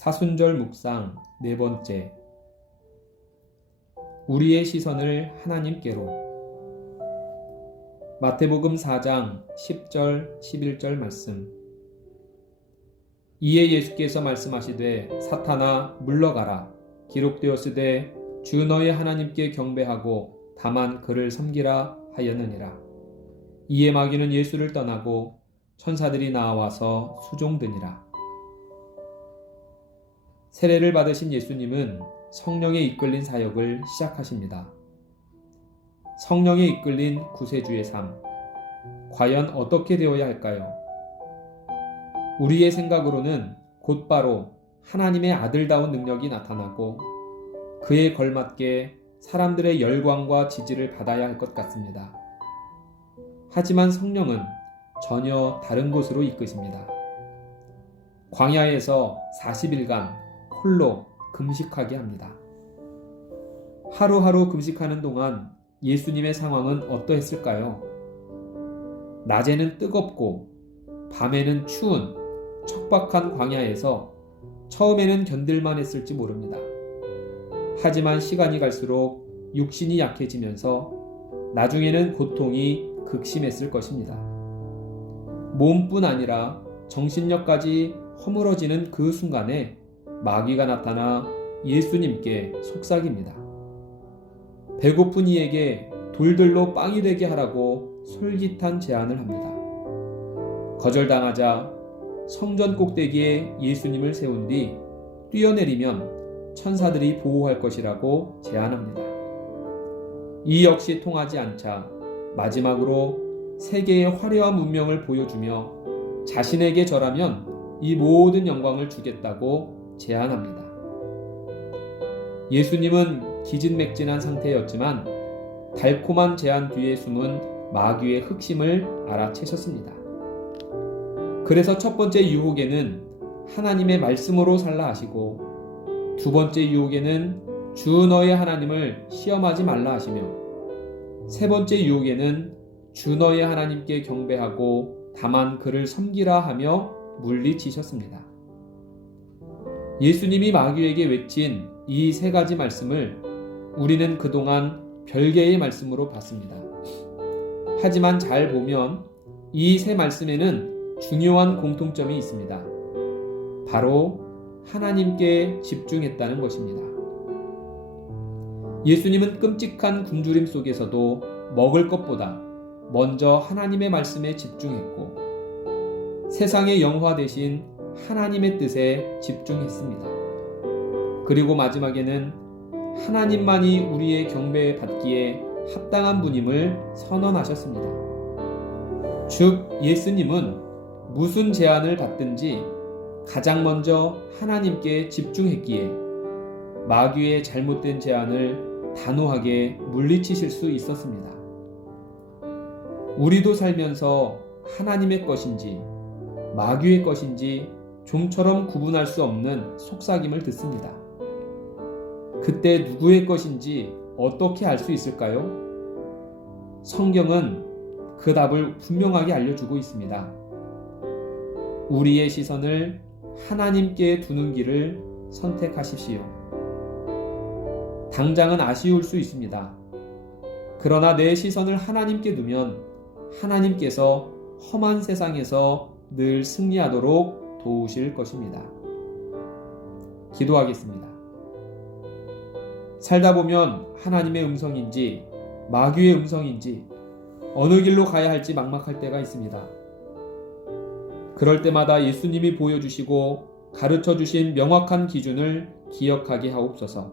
사순절 묵상 네 번째. 우리의 시선을 하나님께로. 마태복음 4장 10절 11절 말씀. 이에 예수께서 말씀하시되 사탄아 물러가라. 기록되었으되 주 너의 하나님께 경배하고 다만 그를 섬기라 하였느니라. 이에 마귀는 예수를 떠나고 천사들이 나와서 수종드니라. 세례를 받으신 예수님은 성령에 이끌린 사역을 시작하십니다. 성령에 이끌린 구세주의 삶, 과연 어떻게 되어야 할까요? 우리의 생각으로는 곧바로 하나님의 아들다운 능력이 나타나고 그에 걸맞게 사람들의 열광과 지지를 받아야 할 것 같습니다. 하지만 성령은 전혀 다른 곳으로 이끄십니다. 광야에서 40일간 홀로 금식하게 합니다. 하루하루 금식하는 동안 예수님의 상황은 어떠했을까요? 낮에는 뜨겁고 밤에는 추운 척박한 광야에서 처음에는 견딜만 했을지 모릅니다. 하지만 시간이 갈수록 육신이 약해지면서 나중에는 고통이 극심했을 것입니다. 몸뿐 아니라 정신력까지 허물어지는 그 순간에 마귀가 나타나 예수님께 속삭입니다. 배고픈 이에게 돌들로 빵이 되게 하라고 솔깃한 제안을 합니다. 거절당하자 성전 꼭대기에 예수님을 세운 뒤 뛰어내리면 천사들이 보호할 것이라고 제안합니다. 이 역시 통하지 않자 마지막으로 세계의 화려한 문명을 보여주며 자신에게 절하면 이 모든 영광을 주겠다고 제안합니다. 예수님은 기진맥진한 상태였지만 달콤한 제안 뒤에 숨은 마귀의 흑심을 알아채셨습니다. 그래서 첫 번째 유혹에는 하나님의 말씀으로 살라 하시고 두 번째 유혹에는 주 너의 하나님을 시험하지 말라 하시며 세 번째 유혹에는 주 너의 하나님께 경배하고 다만 그를 섬기라 하며 물리치셨습니다. 예수님이 마귀에게 외친 이 세 가지 말씀을 우리는 그동안 별개의 말씀으로 봤습니다. 하지만 잘 보면 이 세 말씀에는 중요한 공통점이 있습니다. 바로 하나님께 집중했다는 것입니다. 예수님은 끔찍한 굶주림 속에서도 먹을 것보다 먼저 하나님의 말씀에 집중했고 세상의 영화 대신 하나님의 뜻에 집중했습니다. 그리고 마지막에는 하나님만이 우리의 경배 받기에 합당한 분임을 선언하셨습니다. 즉 예수님은 무슨 제안을 받든지 가장 먼저 하나님께 집중했기에 마귀의 잘못된 제안을 단호하게 물리치실 수 있었습니다. 우리도 살면서 하나님의 것인지 마귀의 것인지 좀처럼 구분할 수 없는 속삭임을 듣습니다. 그때 누구의 것인지 어떻게 알 수 있을까요? 성경은 그 답을 분명하게 알려주고 있습니다. 우리의 시선을 하나님께 두는 길을 선택하십시오. 당장은 아쉬울 수 있습니다. 그러나 내 시선을 하나님께 두면 하나님께서 험한 세상에서 늘 승리하도록 도우실 것입니다. 기도하겠습니다. 살다 보면 하나님의 음성인지 마귀의 음성인지 어느 길로 가야 할지 막막할 때가 있습니다. 그럴 때마다 예수님이 보여주시고 가르쳐주신 명확한 기준을 기억하게 하옵소서.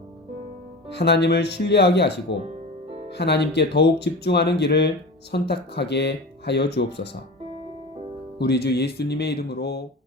하나님을 신뢰하게 하시고 하나님께 더욱 집중하는 길을 선택하게 하여 주옵소서. 우리 주 예수님의 이름으로